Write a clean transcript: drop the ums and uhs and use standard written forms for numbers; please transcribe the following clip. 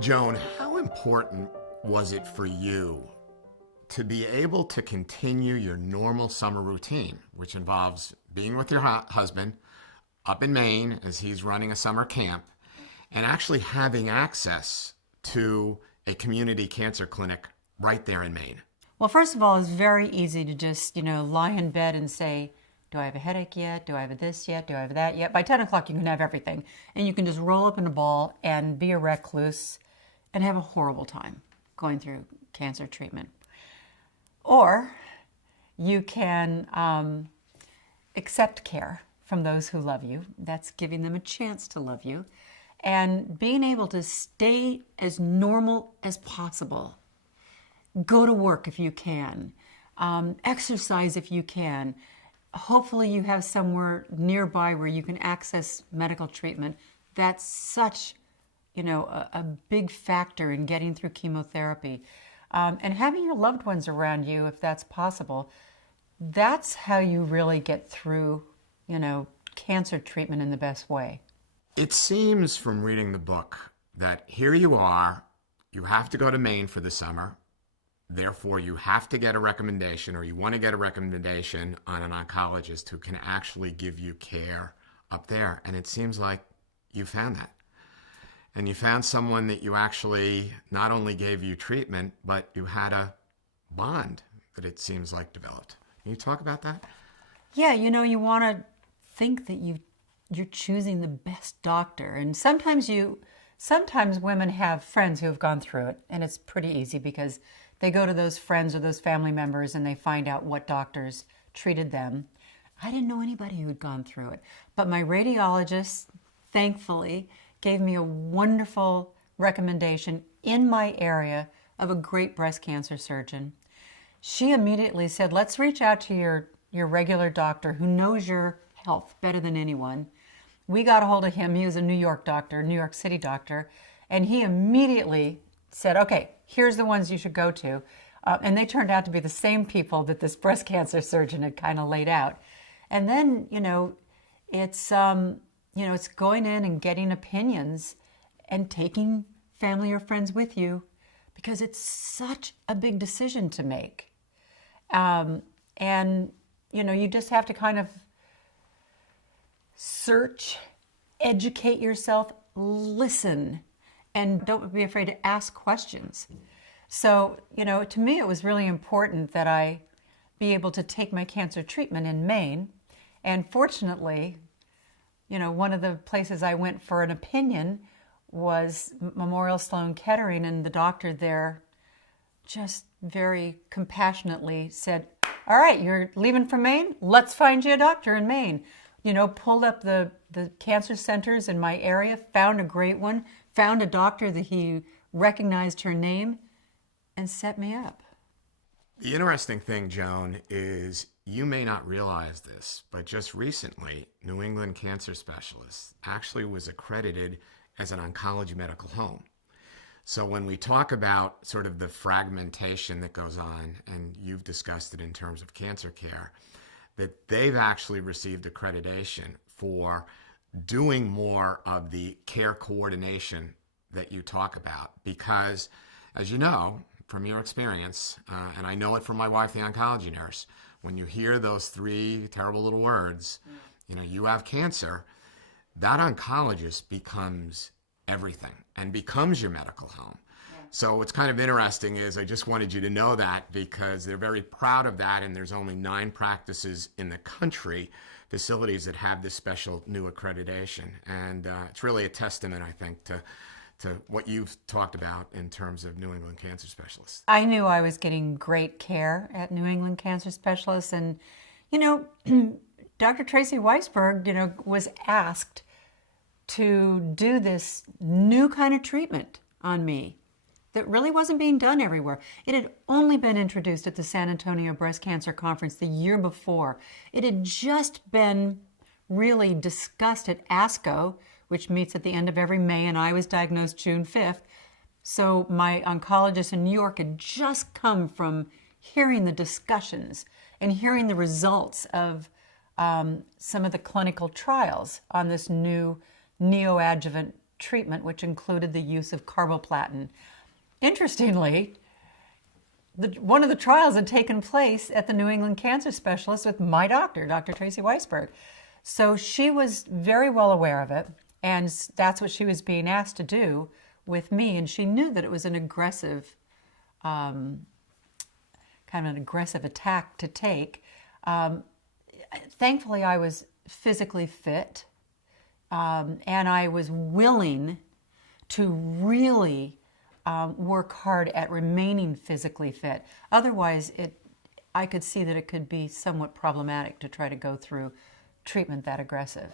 Joan, how important was it for you to be able to continue your normal summer routine, which involves being with your husband up in Maine as he's running a summer camp, and actually having access to a community cancer clinic right there in Maine? Well, first of all, it's very easy to just, lie in bed and say, do I have a headache yet? Do I have this yet? Do I have that yet? By 10 o'clock, you can have everything. And you can just roll up in a ball and be a recluse and have a horrible time going through cancer treatment. Or you can accept care from those who love you. That's giving them a chance to love you. And being able to stay as normal as possible. Go to work if you can. Exercise if you can. Hopefully you have somewhere nearby where you can access medical treatment. That's such, a big factor in getting through chemotherapy. And having your loved ones around you, if that's possible, that's how you really get through, cancer treatment in the best way. It seems from reading the book that here you are, you have to go to Maine for the summer. Therefore, you have to get a recommendation, or you want to get a recommendation on an oncologist who can actually give you care up there. And it seems like you found that. And you found someone that you actually not only gave you treatment, but you had a bond that it seems like developed. Can you talk about that? Yeah, you want to think that you're choosing the best doctor. And sometimes women have friends who have gone through it, and it's pretty easy because they go to those friends or those family members and they find out what doctors treated them. I didn't know anybody who had gone through it. But my radiologist, thankfully, gave me a wonderful recommendation in my area of a great breast cancer surgeon. She immediately said, let's reach out to your regular doctor who knows your health better than anyone. We got a hold of him. He was a New York doctor, New York City doctor, and he immediately said, okay, here's the ones you should go to. And they turned out to be the same people that this breast cancer surgeon had kind of laid out. And then, it's going in and getting opinions and taking family or friends with you because it's such a big decision to make. And, you just have to kind of search, educate yourself, listen, and don't be afraid to ask questions. So, to me, it was really important that I be able to take my cancer treatment in Maine. And fortunately, one of the places I went for an opinion was Memorial Sloan Kettering, and the doctor there just very compassionately said, all right, you're leaving for Maine? Let's find you a doctor in Maine. Pulled up the cancer centers in my area, found a great one, found a doctor that he recognized her name, and set me up. The interesting thing, Joan, is you may not realize this, but just recently, New England Cancer Specialists actually was accredited as an oncology medical home. So when we talk about sort of the fragmentation that goes on, and you've discussed it in terms of cancer care, that they've actually received accreditation for doing more of the care coordination that you talk about. Because, as you know, from your experience, and I know it from my wife, the oncology nurse, when you hear those three terrible little words, you have cancer, that oncologist becomes everything and becomes your medical home. So what's kind of interesting is I just wanted you to know that because they're very proud of that, and there's only 9 practices in the country, facilities that have this special new accreditation. And it's really a testament, I think, to what you've talked about in terms of New England Cancer Specialists. I knew I was getting great care at New England Cancer Specialists, and, Dr. Tracy Weisberg, was asked to do this new kind of treatment on me that really wasn't being done everywhere. It had only been introduced at the San Antonio Breast Cancer Conference the year before. It had just been really discussed at ASCO, which meets at the end of every May, and I was diagnosed June 5th. So my oncologist in New York had just come from hearing the discussions and hearing the results of some of the clinical trials on this new neoadjuvant treatment, which included the use of carboplatin. Interestingly, one of the trials had taken place at the New England Cancer Specialist with my doctor, Dr. Tracy Weisberg. So she was very well aware of it, and that's what she was being asked to do with me. And she knew that it was an aggressive, kind of an aggressive attack to take. Thankfully, I was physically fit, and I was willing to really work hard at remaining physically fit. Otherwise, I could see that it could be somewhat problematic to try to go through treatment that aggressive.